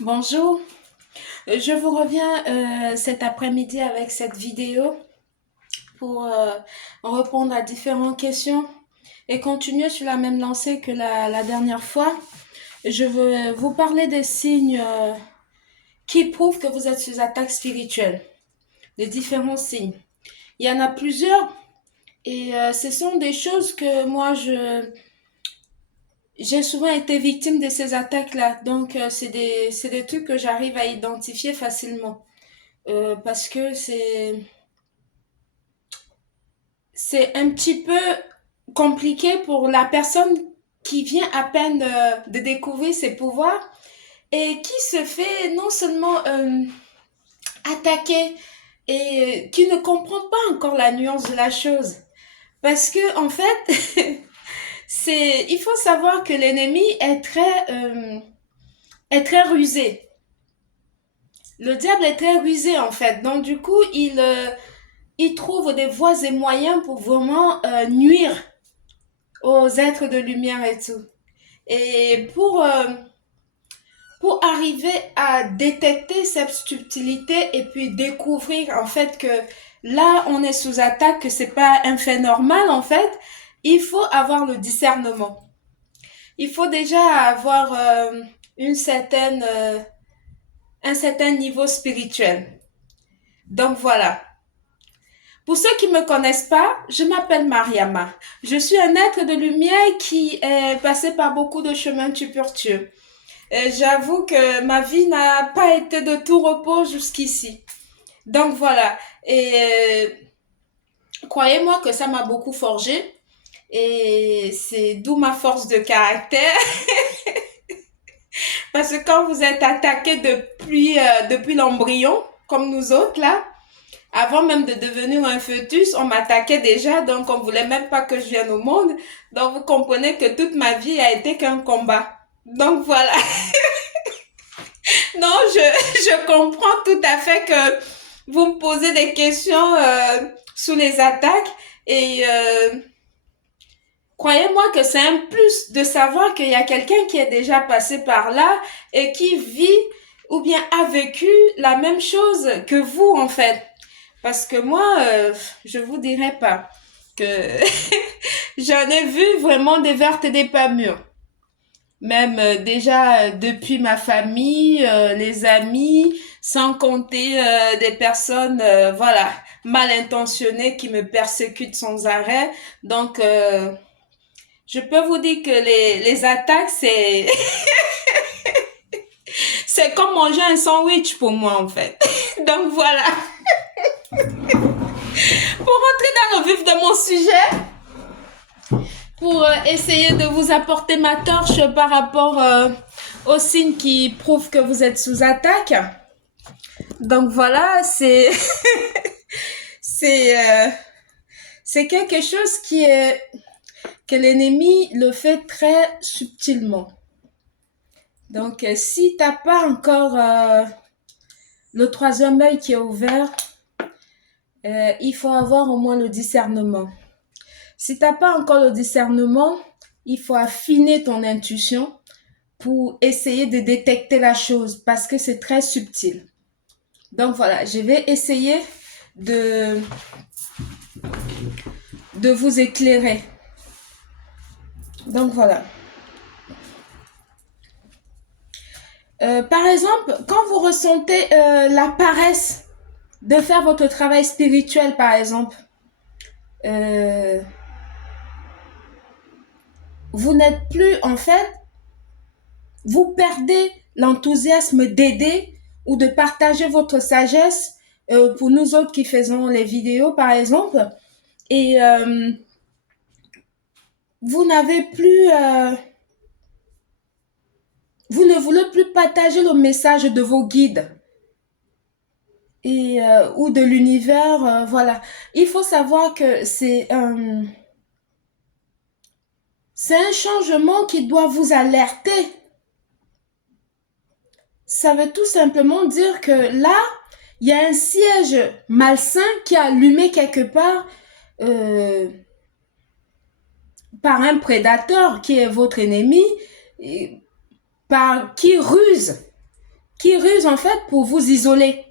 Bonjour, je vous reviens cet après-midi avec cette vidéo pour répondre à différentes questions et continuer sur la même lancée que la dernière fois. Je veux vous parler des signes qui prouvent que vous êtes sous attaque spirituelle, les différents signes. Il y en a plusieurs et ce sont des choses que j'ai souvent été victime de ces attaques-là. Donc c'est des trucs que j'arrive à identifier facilement. Parce que c'est un petit peu compliqué pour la personne qui vient à peine de découvrir ses pouvoirs et qui se fait non seulement attaquer et qui ne comprend pas encore la nuance de la chose. Parce que en fait, il faut savoir que l'ennemi est très rusé. Le diable est très rusé en fait. Donc du coup, il trouve des voies et moyens pour vraiment nuire aux êtres de lumière et tout. Et pour arriver à détecter cette subtilité et puis découvrir en fait que là on est sous attaque, que c'est pas un fait normal en fait, il faut avoir le discernement. Il faut déjà avoir une certaine, un certain niveau spirituel. Donc voilà. Pour ceux qui me connaissent pas, je m'appelle Mariama. Je suis un être de lumière qui est passé par beaucoup de chemins tumultueux. J'avoue que ma vie n'a pas été de tout repos jusqu'ici. Donc voilà. Et croyez-moi que ça m'a beaucoup forgé. Et c'est d'où ma force de caractère. Parce que quand vous êtes attaqué depuis l'embryon, comme nous autres là, avant même de devenir un fœtus, on m'attaquait déjà, donc on voulait même pas que je vienne au monde. Donc vous comprenez que toute ma vie a été qu'un combat. Donc voilà. Non, je comprends tout à fait que vous me posez des questions sous les attaques et croyez-moi que c'est un plus de savoir qu'il y a quelqu'un qui est déjà passé par là et qui vit ou bien a vécu la même chose que vous en fait. Parce que moi, je vous dirais pas que j'en ai vu vraiment des vertes et des pas mûres. Même déjà depuis ma famille, les amis, sans compter des personnes, voilà, mal intentionnées qui me persécutent sans arrêt. Donc, je peux vous dire que les attaques, c'est comme manger un sandwich pour moi, en fait. Donc, voilà. Pour rentrer dans le vif de mon sujet, pour essayer de vous apporter ma torche par rapport aux signes qui prouvent que vous êtes sous attaque. Donc voilà, c'est c'est quelque chose qui est que l'ennemi le fait très subtilement. Donc si t'as pas encore le troisième œil qui est ouvert, il faut avoir au moins le discernement. Si t'as pas encore le discernement, il faut affiner ton intuition pour essayer de détecter la chose parce que c'est très subtil. Donc voilà, je vais essayer de, de vous éclairer. Donc voilà. Par exemple, quand vous ressentez la paresse de faire votre travail spirituel, par exemple, euh, vous n'êtes plus, en fait, vous perdez l'enthousiasme d'aider ou de partager votre sagesse pour nous autres qui faisons les vidéos, par exemple, et vous n'avez plus, vous ne voulez plus partager le message de vos guides et ou de l'univers, voilà. Il faut savoir que c'est un changement qui doit vous alerter. Ça veut tout simplement dire que là, il y a un siège malsain qui est allumé quelque part euh, par un prédateur qui est votre ennemi, et qui ruse. qui rusent en fait pour vous isoler.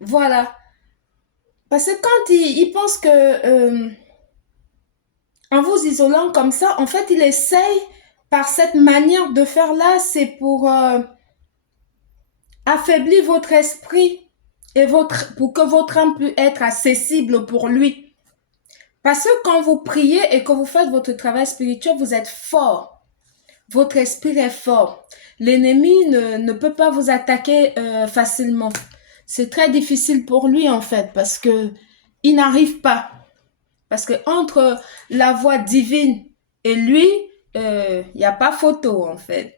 Voilà. Parce que quand il pense que en vous isolant comme ça, en fait, il essaye par cette manière de faire là, c'est pour affaiblir votre esprit et pour que votre âme puisse être accessible pour lui. Parce que quand vous priez et que vous faites votre travail spirituel, vous êtes fort. Votre esprit est fort. L'ennemi ne peut pas vous attaquer facilement. C'est très difficile pour lui en fait parce que il n'arrive pas. Parce que entre la voix divine et lui, il n'y a pas photo en fait.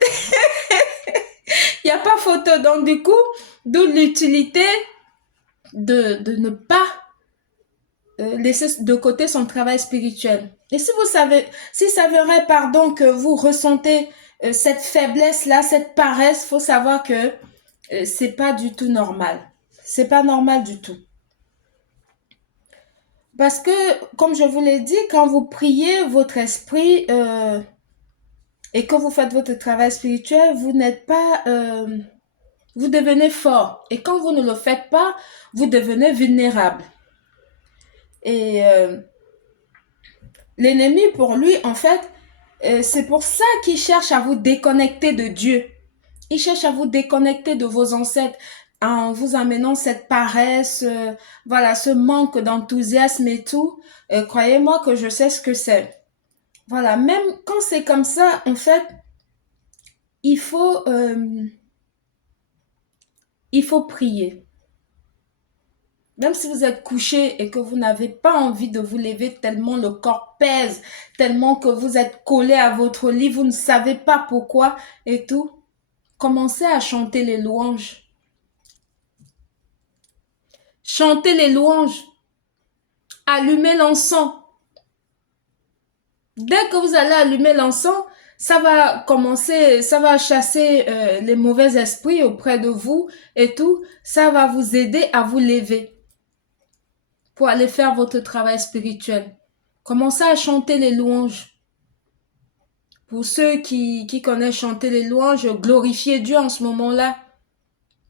Il n'y a pas photo. Donc du coup, d'où l'utilité de ne pas laisser de côté son travail spirituel. Et si vous savez, si ça verrait, pardon, que vous ressentez cette faiblesse-là, cette paresse, faut savoir que c'est pas du tout normal. C'est pas normal du tout. Parce que, comme je vous l'ai dit, quand vous priez votre esprit et que vous faites votre travail spirituel, vous n'êtes pas, vous devenez fort. Et quand vous ne le faites pas, vous devenez vulnérable. Et l'ennemi, pour lui, en fait, c'est pour ça qu'il cherche à vous déconnecter de Dieu. Il cherche à vous déconnecter de vos ancêtres en vous amenant cette paresse, voilà, ce manque d'enthousiasme et tout. Croyez-moi que je sais ce que c'est. Voilà, même quand c'est comme ça, en fait, il faut, euh, il faut prier. Même si vous êtes couché et que vous n'avez pas envie de vous lever tellement le corps pèse, tellement que vous êtes collé à votre lit, vous ne savez pas pourquoi et tout, commencez à chanter les louanges. Chantez les louanges. Allumez l'encens. Dès que vous allez allumer l'encens, ça va commencer, ça va chasser les mauvais esprits auprès de vous et tout. Ça va vous aider à vous lever pour aller faire votre travail spirituel. Commencez à chanter les louanges. Pour ceux qui connaissent chanter les louanges, glorifiez Dieu en ce moment-là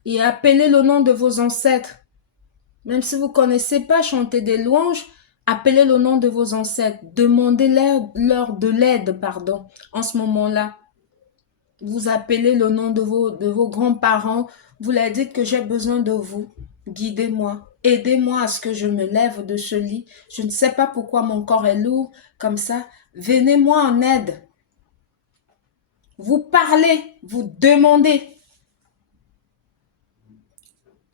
et appelez le nom de vos ancêtres. Même si vous ne connaissez pas chanter des louanges, appelez le nom de vos ancêtres. Demandez-leur de l'aide, pardon, en ce moment-là. Vous appelez le nom de vos grands-parents. Vous leur dites que j'ai besoin de vous. Guidez-moi. Aidez-moi à ce que je me lève de ce lit. Je ne sais pas pourquoi mon corps est lourd comme ça. Venez-moi en aide. Vous parlez, vous demandez.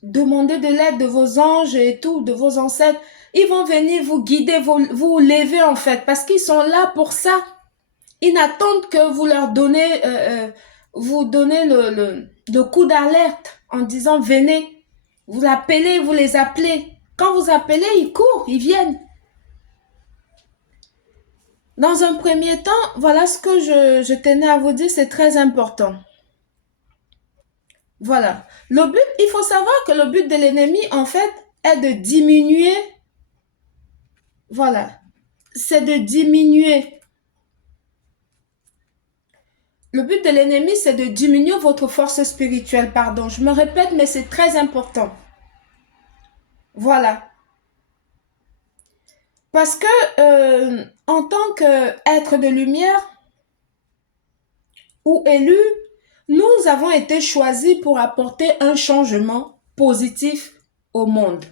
Demandez de l'aide de vos anges et tout, de vos ancêtres. Ils vont venir vous guider, vous lever en fait, parce qu'ils sont là pour ça. Ils n'attendent que vous leur donnez, vous donnez le coup d'alerte en disant venez. Vous appelez, vous les appelez. Quand vous appelez, ils courent, ils viennent. Dans un premier temps, voilà ce que je tenais à vous dire, c'est très important. Voilà. Le but, il faut savoir que le but de l'ennemi, en fait, est de diminuer. Voilà. C'est de diminuer. Le but de l'ennemi, c'est de diminuer votre force spirituelle. Pardon, je me répète, mais c'est très important. Voilà. Parce que en tant qu'être de lumière ou élu, nous avons été choisis pour apporter un changement positif au monde.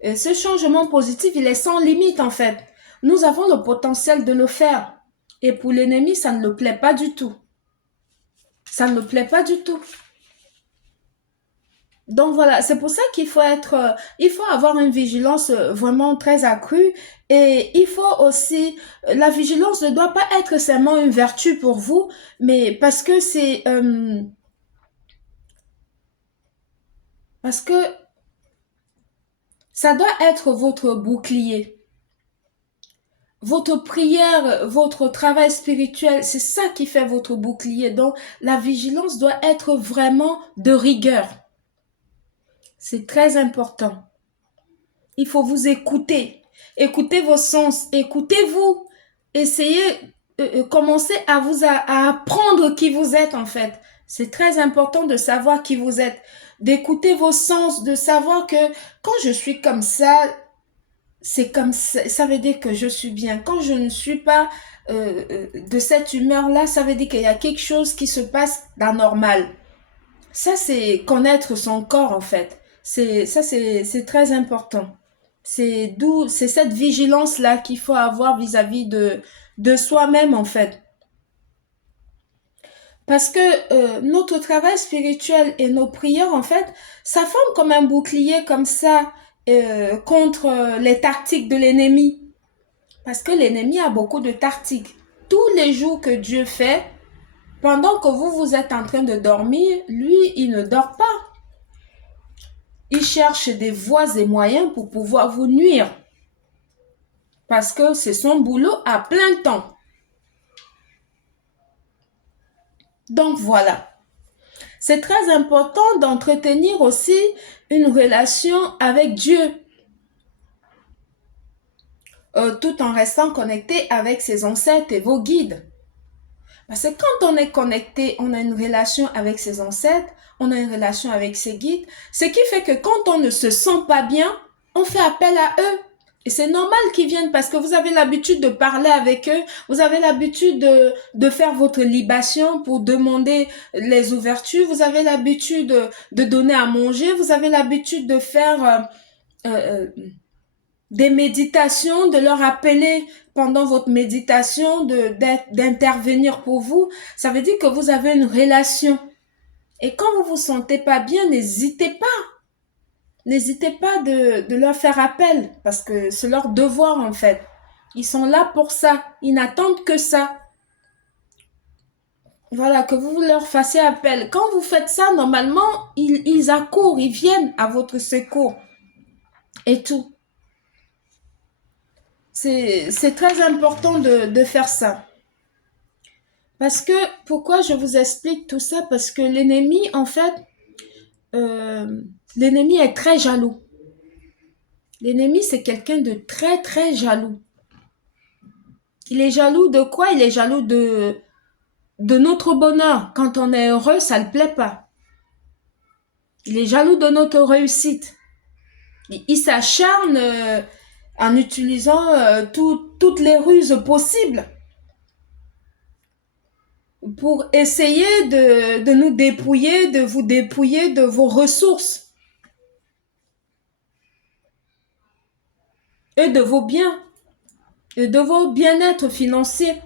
Et ce changement positif, il est sans limite en fait. Nous avons le potentiel de le faire. Et pour l'ennemi, ça ne le plaît pas du tout. Ça ne le plaît pas du tout. Donc voilà, c'est pour ça qu'il faut il faut avoir une vigilance vraiment très accrue et il faut aussi, la vigilance ne doit pas être seulement une vertu pour vous, mais parce que ça doit être votre bouclier. Votre prière, votre travail spirituel, c'est ça qui fait votre bouclier. Donc la vigilance doit être vraiment de rigueur. C'est très important. Il faut vous écouter. Écoutez vos sens. Écoutez-vous. Essayez. commencer à apprendre qui vous êtes en fait. C'est très important de savoir qui vous êtes, d'écouter vos sens, de savoir que quand je suis comme ça, c'est comme ça veut dire que je suis bien. Quand je ne suis pas de cette humeur-là, ça veut dire qu'il y a quelque chose qui se passe d'anormal. Ça, c'est connaître son corps en fait. C'est très important. C'est cette vigilance-là qu'il faut avoir vis-à-vis de soi-même en fait. Parce que notre travail spirituel et nos prières, en fait, ça forme comme un bouclier comme ça contre les tactiques de l'ennemi. Parce que l'ennemi a beaucoup de tactiques. Tous les jours que Dieu fait, pendant que vous êtes en train de dormir, lui, il ne dort pas. Il cherche des voies et moyens pour pouvoir vous nuire. Parce que c'est son boulot à plein temps. Donc voilà. C'est très important d'entretenir aussi une relation avec Dieu, tout en restant connecté avec ses ancêtres et vos guides. Parce que quand on est connecté, on a une relation avec ses ancêtres, on a une relation avec ses guides, ce qui fait que quand on ne se sent pas bien, on fait appel à eux. Et c'est normal qu'ils viennent parce que vous avez l'habitude de parler avec eux, vous avez l'habitude de faire votre libation pour demander les ouvertures, vous avez l'habitude de donner à manger, vous avez l'habitude de faire des méditations, de leur appeler pendant votre méditation, d'intervenir pour vous. Ça veut dire que vous avez une relation. Et quand vous vous sentez pas bien, n'hésitez pas. N'hésitez pas de leur faire appel parce que c'est leur devoir en fait. Ils sont là pour ça. Ils n'attendent que ça. Voilà, que vous leur fassiez appel. Quand vous faites ça, normalement, ils accourent, ils viennent à votre secours et tout. C'est très important de faire ça. Parce que, pourquoi je vous explique tout ça? Parce que l'ennemi, en fait, euh, l'ennemi est très jaloux. L'ennemi, c'est quelqu'un de très, très jaloux. Il est jaloux de quoi? Il est jaloux de notre bonheur. Quand on est heureux, ça ne le plaît pas. Il est jaloux de notre réussite. Il s'acharne en utilisant toutes les ruses possibles pour essayer de nous dépouiller, de vous dépouiller de vos ressources et de vos biens et de vos bien-être financiers.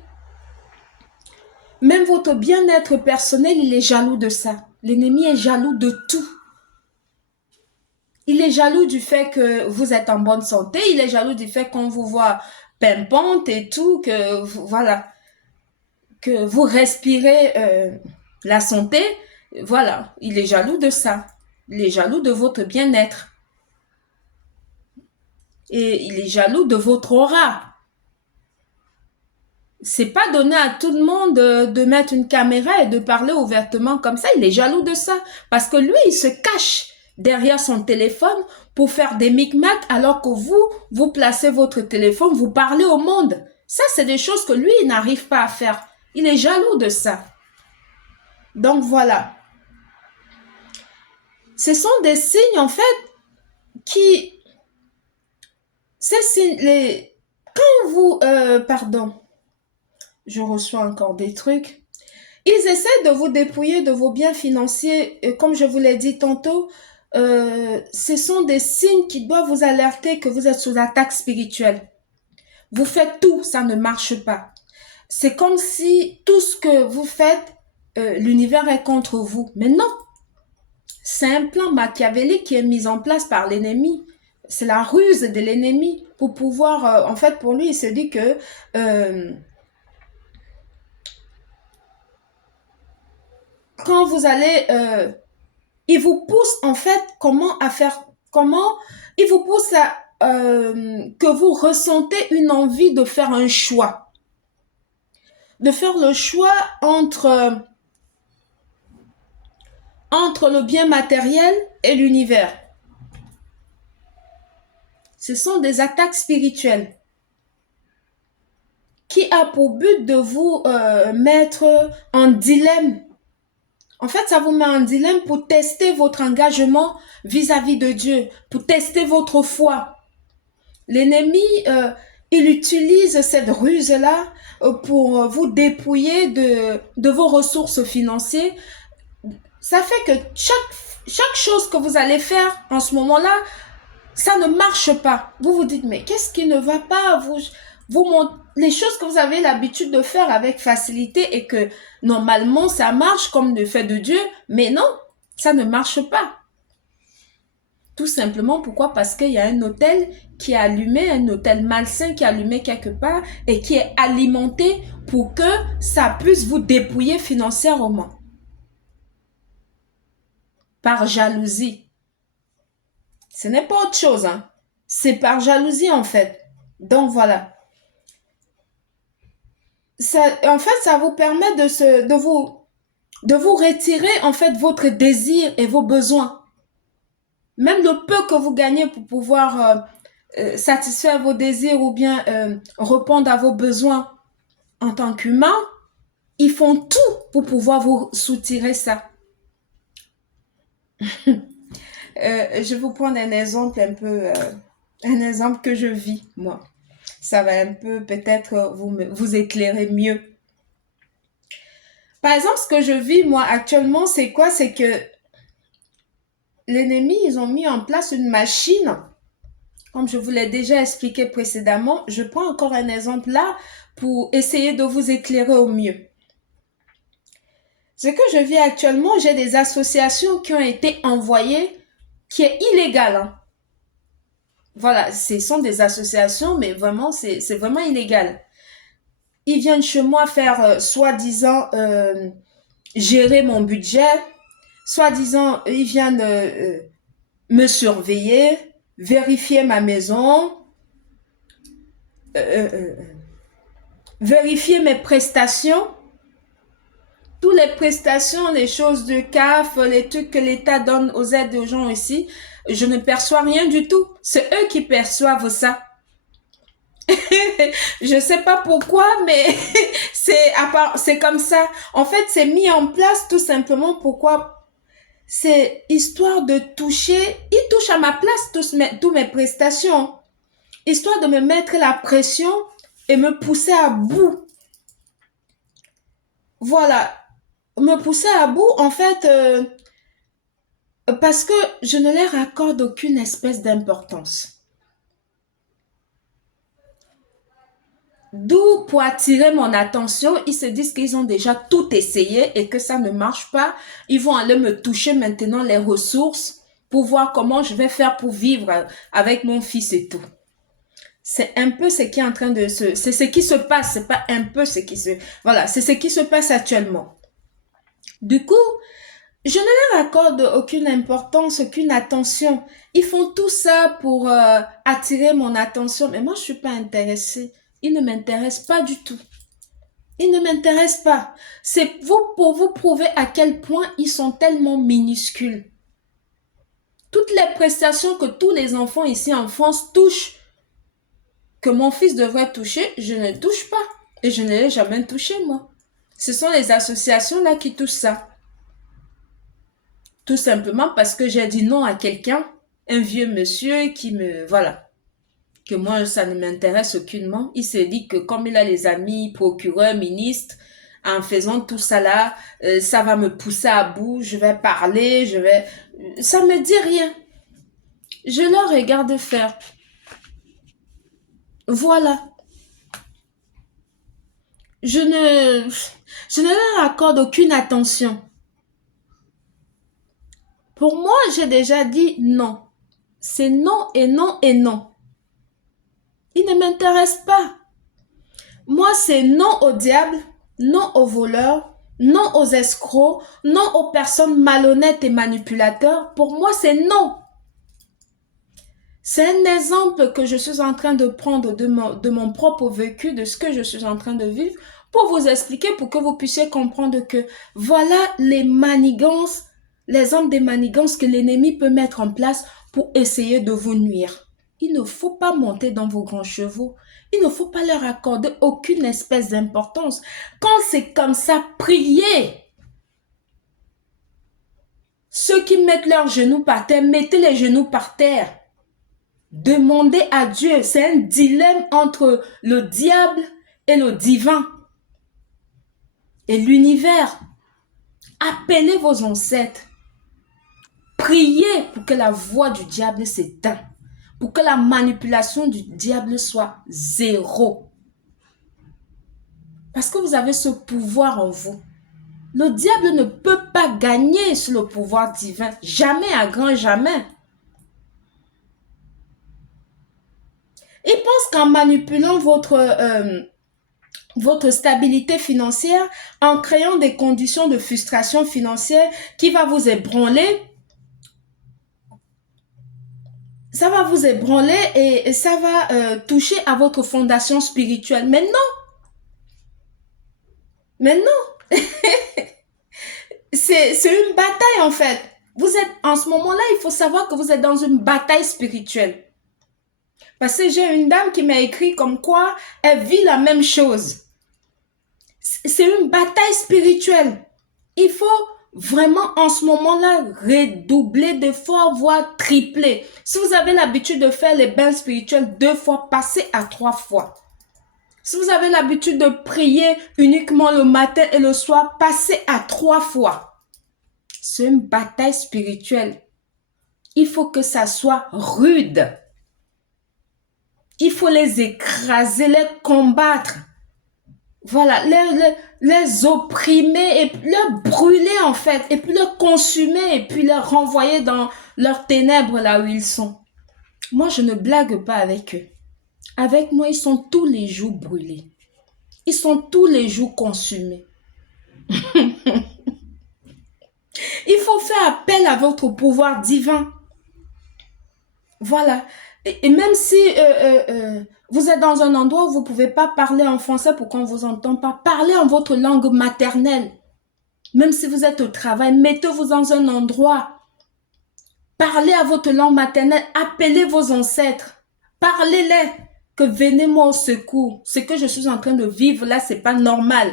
Même votre bien-être personnel, il est jaloux de ça. L'ennemi est jaloux de tout. Il est jaloux du fait que vous êtes en bonne santé. Il est jaloux du fait qu'on vous voit pimpante et tout, que voilà, que vous respirez la santé. Voilà, il est jaloux de ça. Il est jaloux de votre bien-être. Et il est jaloux de votre aura. C'est pas donné à tout le monde de mettre une caméra et de parler ouvertement comme ça. Il est jaloux de ça. Parce que lui, il se cache derrière son téléphone pour faire des micmacs alors que vous placez votre téléphone, vous parlez au monde. Ça, c'est des choses que lui, il n'arrive pas à faire. Il est jaloux de ça. Donc voilà. Ce sont des signes, en fait, qui... Ces signes, quand vous... pardon. Je reçois encore des trucs. Ils essaient de vous dépouiller de vos biens financiers. Et comme je vous l'ai dit tantôt, ce sont des signes qui doivent vous alerter que vous êtes sous attaque spirituelle. Vous faites tout, ça ne marche pas. C'est comme si tout ce que vous faites, l'univers est contre vous. Mais non, c'est un plan machiavélique qui est mis en place par l'ennemi. C'est la ruse de l'ennemi pour pouvoir, en fait, pour lui, il se dit que quand vous allez, il vous pousse en fait comment il vous pousse à que vous ressentez une envie de faire un choix, de faire le choix entre le bien matériel et l'univers. Ce sont des attaques spirituelles. qui a pour but de vous mettre en dilemme. En fait, ça vous met en dilemme pour tester votre engagement vis-à-vis de Dieu, pour tester votre foi. L'ennemi, il utilise cette ruse-là pour vous dépouiller de vos ressources financières. Ça fait que chaque chose que vous allez faire en ce moment-là, ça ne marche pas. Vous vous dites, mais qu'est-ce qui ne va pas? Les choses que vous avez l'habitude de faire avec facilité et que normalement ça marche comme le fait de Dieu, mais non, ça ne marche pas. Tout simplement, pourquoi? Parce qu'il y a un autel qui est allumé, un autel malsain qui est allumé quelque part et qui est alimenté pour que ça puisse vous dépouiller financièrement. Par jalousie. Ce n'est pas autre chose, hein. C'est par jalousie en fait. Donc voilà. En fait, ça vous permet de vous retirer en fait votre désir et vos besoins. Même le peu que vous gagnez pour pouvoir satisfaire vos désirs ou bien répondre à vos besoins en tant qu'humain, ils font tout pour pouvoir vous soutirer ça. Je vais vous prendre un exemple un exemple que je vis, moi. Ça va un peu peut-être vous éclairer mieux. Par exemple, ce que je vis, moi, actuellement, c'est quoi? C'est que l'ennemi, ils ont mis en place une machine. Comme je vous l'ai déjà expliqué précédemment, je prends encore un exemple là pour essayer de vous éclairer au mieux. Ce que je vis actuellement, j'ai des associations qui ont été envoyées, qui est illégal, hein. Voilà, ce sont des associations, mais vraiment, c'est vraiment illégal. Ils viennent chez moi faire, soi-disant, gérer mon budget, soi-disant, ils viennent me surveiller, vérifier ma maison, euh, euh, vérifier mes prestations, toutes les prestations, les choses de CAF, les trucs que l'État donne aux aides aux gens ici, je ne perçois rien du tout. C'est eux qui perçoivent ça. Je sais pas pourquoi, mais c'est comme ça. En fait, c'est mis en place tout simplement pourquoi c'est histoire de toucher, ils touchent à ma place tous mes prestations, histoire de me mettre la pression et me pousser à bout. Voilà, me pousser à bout en fait parce que je ne leur accorde aucune espèce d'importance. D'où, pour attirer mon attention, ils se disent qu'ils ont déjà tout essayé et que ça ne marche pas. Ils vont aller me toucher maintenant les ressources pour voir comment je vais faire pour vivre avec mon fils et tout. C'est un peu ce qui est en train de c'est ce qui se passe, c'est pas un peu voilà, c'est ce qui se passe actuellement. Du coup, je ne leur accorde aucune importance, aucune attention. Ils font tout ça pour attirer mon attention, mais moi je suis pas intéressée. Ils ne m'intéressent pas du tout. Ils ne m'intéressent pas. C'est pour vous prouver à quel point ils sont tellement minuscules. Toutes les prestations que tous les enfants ici en France touchent, que mon fils devrait toucher, je ne touche pas. Et je ne l'ai jamais touché, moi. Ce sont les associations là qui touchent ça. Tout simplement parce que j'ai dit non à quelqu'un, un vieux monsieur qui voilà, que moi, ça ne m'intéresse aucunement. Il s'est dit que comme il a les amis, procureurs, ministres, en faisant tout ça là, ça va me pousser à bout, je vais parler, ça me dit rien. Je le regarde faire. Voilà. Je ne leur accorde aucune attention. Pour moi, j'ai déjà dit non. C'est non et non et non. Ils ne m'intéressent pas. Moi, c'est non au diable, non aux voleurs, non aux escrocs, non aux personnes malhonnêtes et manipulateurs. Pour moi, c'est non. C'est un exemple que je suis en train de prendre de mon propre vécu, de ce que je suis en train de vivre, pour vous expliquer, pour que vous puissiez comprendre que voilà les manigances, les hommes des manigances que l'ennemi peut mettre en place pour essayer de vous nuire. Il ne faut pas monter dans vos grands chevaux. Il ne faut pas leur accorder aucune espèce d'importance. Quand c'est comme ça, priez. Ceux qui mettent leurs genoux par terre, mettez les genoux par terre. Demandez à Dieu. C'est un dilemme entre le diable et le divin et l'univers. Appelez vos ancêtres. Priez pour que la voix du diable s'éteigne, pour que la manipulation du diable soit zéro. Parce que vous avez ce pouvoir en vous. Le diable ne peut pas gagner sur le pouvoir divin. Jamais, à grand jamais. Il pense qu'en manipulant votre stabilité financière, en créant des conditions de frustration financière qui va vous ébranler, ça va vous ébranler et ça va toucher à votre fondation spirituelle. Mais non, mais non. C'est une bataille en fait. Vous êtes, en ce moment-là, il faut savoir que vous êtes dans une bataille spirituelle. Parce que j'ai une dame qui m'a écrit comme quoi elle vit la même chose. C'est une bataille spirituelle. Il faut vraiment en ce moment-là redoubler d'efforts, voire tripler. Si vous avez l'habitude de faire les bains spirituels 2 fois, passez à 3 fois. Si vous avez l'habitude de prier uniquement le matin et le soir, passez à 3 fois. C'est une bataille spirituelle. Il faut que ça soit rude. Il faut les écraser, les combattre. Voilà, les opprimer et les brûler en fait, et puis les consumer et puis les renvoyer dans leurs ténèbres là où ils sont. Moi, je ne blague pas avec eux. Avec moi, ils sont tous les jours brûlés. Ils sont tous les jours consumés. Il faut faire appel à votre pouvoir divin. Voilà. Et même si vous êtes dans un endroit où vous ne pouvez pas parler en français pour qu'on ne vous entende pas, parlez en votre langue maternelle. Même si vous êtes au travail, mettez-vous dans un endroit. Parlez à votre langue maternelle. Appelez vos ancêtres. Parlez-les. Que venez-moi au secours. Ce que je suis en train de vivre là, c'est pas normal.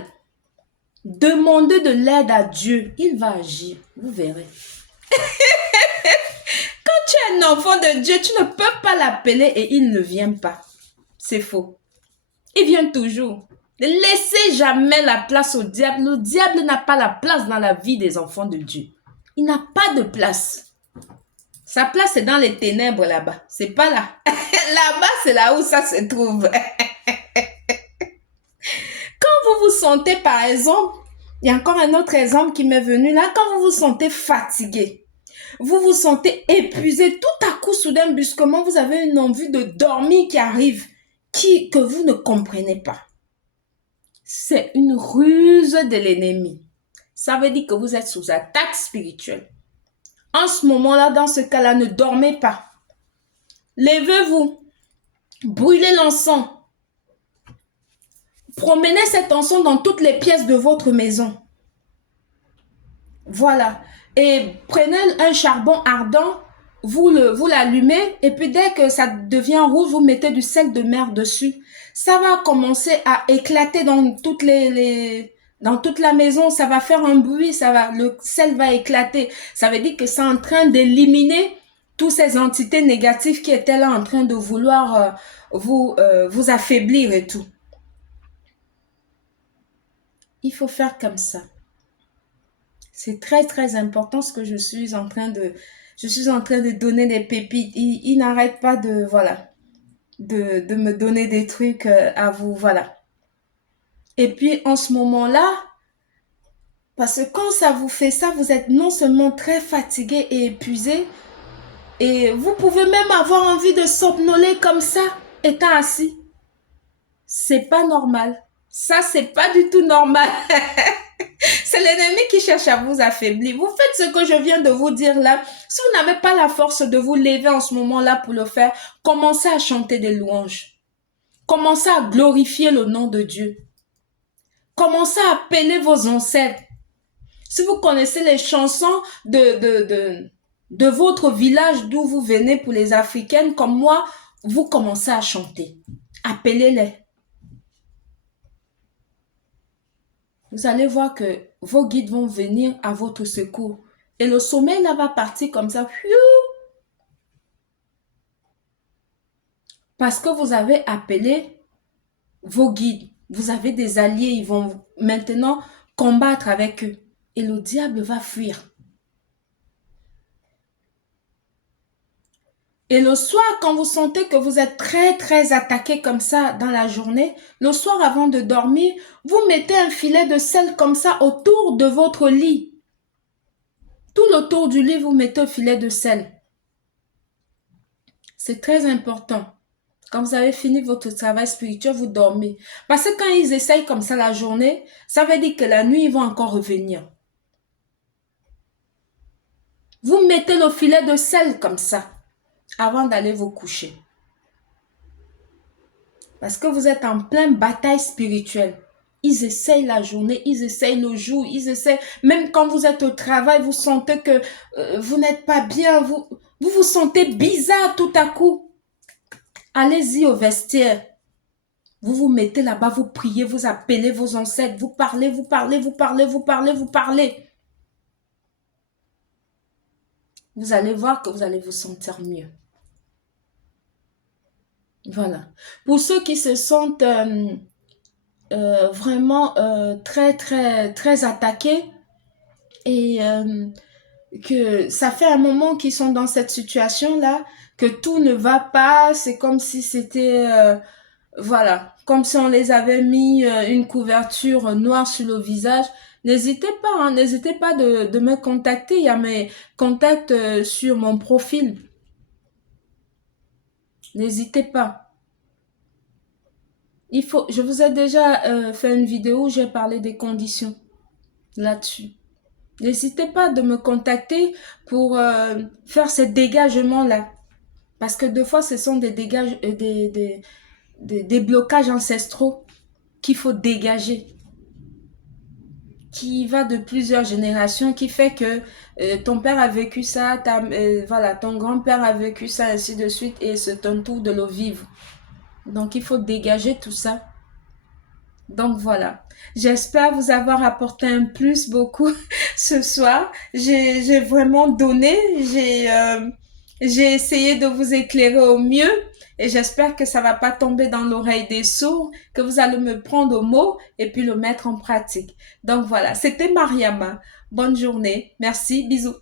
Demandez de l'aide à Dieu. Il va agir. Vous verrez. Quand tu es un enfant de Dieu, tu ne peux pas l'appeler et il ne vient pas. C'est faux. Il vient toujours. Ne laissez jamais la place au diable. Le diable n'a pas la place dans la vie des enfants de Dieu. Il n'a pas de place. Sa place est dans les ténèbres là-bas. C'est pas là. Là-bas, c'est là où ça se trouve. Quand vous vous sentez, par exemple, il y a encore un autre exemple qui m'est venu là. Quand vous vous sentez fatigué, vous vous sentez épuisé, tout à coup, soudain, brusquement, vous avez une envie de dormir qui arrive, que vous ne comprenez pas. C'est une ruse de l'ennemi. Ça veut dire que vous êtes sous attaque spirituelle. En ce moment-là, dans ce cas-là, ne dormez pas. Levez-vous. Brûlez l'encens. Promenez cet encens dans toutes les pièces de votre maison. Voilà. Et prenez un charbon ardent, vous l'allumez et puis dès que ça devient rouge, vous mettez du sel de mer dessus. Ça va commencer à éclater dans dans toute la maison, ça va faire un bruit, le sel va éclater. Ça veut dire que c'est en train d'éliminer toutes ces entités négatives qui étaient là en train de vouloir vous affaiblir et tout. Il faut faire comme ça. C'est très, très important ce que je suis en train de donner des pépites. Il n'arrête pas de me donner des trucs à vous, voilà. Et puis, en ce moment-là, parce que quand ça vous fait ça, vous êtes non seulement très fatigué et épuisé, et vous pouvez même avoir envie de somnoler comme ça, étant assis. C'est pas normal. Ça, c'est pas du tout normal. C'est l'ennemi qui cherche à vous affaiblir. Vous faites ce que je viens de vous dire là. Si vous n'avez pas la force de vous lever en ce moment-là pour le faire, commencez à chanter des louanges. Commencez à glorifier le nom de Dieu. Commencez à appeler vos ancêtres. Si vous connaissez les chansons de votre village d'où vous venez pour les Africaines, comme moi, vous commencez à chanter. Appelez-les. Vous allez voir que vos guides vont venir à votre secours. Et le sommeil là va partir comme ça. Parce que vous avez appelé vos guides. Vous avez des alliés. Ils vont maintenant combattre avec eux. Et le diable va fuir. Et le soir, quand vous sentez que vous êtes très attaqué comme ça dans la journée, le soir avant de dormir, vous mettez un filet de sel comme ça autour de votre lit. Tout autour du lit, vous mettez un filet de sel. C'est très important. Quand vous avez fini votre travail spirituel, vous dormez. Parce que quand ils essayent comme ça la journée, ça veut dire que la nuit, ils vont encore revenir. Vous mettez le filet de sel comme ça avant d'aller vous coucher. Parce que vous êtes en pleine bataille spirituelle. Ils essayent la journée, ils essayent le jour, ils essayent. Même quand vous êtes au travail, vous sentez que vous n'êtes pas bien, vous sentez bizarre tout à coup. Allez-y au vestiaire. Vous vous mettez là-bas, vous priez, vous appelez vos ancêtres, vous parlez, vous parlez, vous parlez, vous parlez, vous parlez. Vous allez voir que vous allez vous sentir mieux. Voilà. Pour ceux qui se sentent vraiment très attaqués et que ça fait un moment qu'ils sont dans cette situation-là, que tout ne va pas, c'est comme si c'était, voilà, comme si on les avait mis une couverture noire sur le visage. N'hésitez pas de me contacter. Il y a mes contacts sur mon profil. N'hésitez pas. Je vous ai déjà fait une vidéo où j'ai parlé des conditions là-dessus. N'hésitez pas de me contacter pour faire ces dégagements-là. Parce que deux fois, ce sont des dégages, des blocages ancestraux qu'il faut dégager, qui va de plusieurs générations, qui fait que ton père a vécu ça, voilà, ton grand-père a vécu ça, ainsi de suite, et c'est ton tour de le vivre. Donc, il faut dégager tout ça. Donc voilà, j'espère vous avoir apporté un plus beaucoup ce soir. J'ai vraiment donné, j'ai essayé de vous éclairer au mieux et j'espère que ça va pas tomber dans l'oreille des sourds, que vous allez me prendre au mot et puis le mettre en pratique. Donc voilà, c'était Mariama. Bonne journée. Merci, bisous.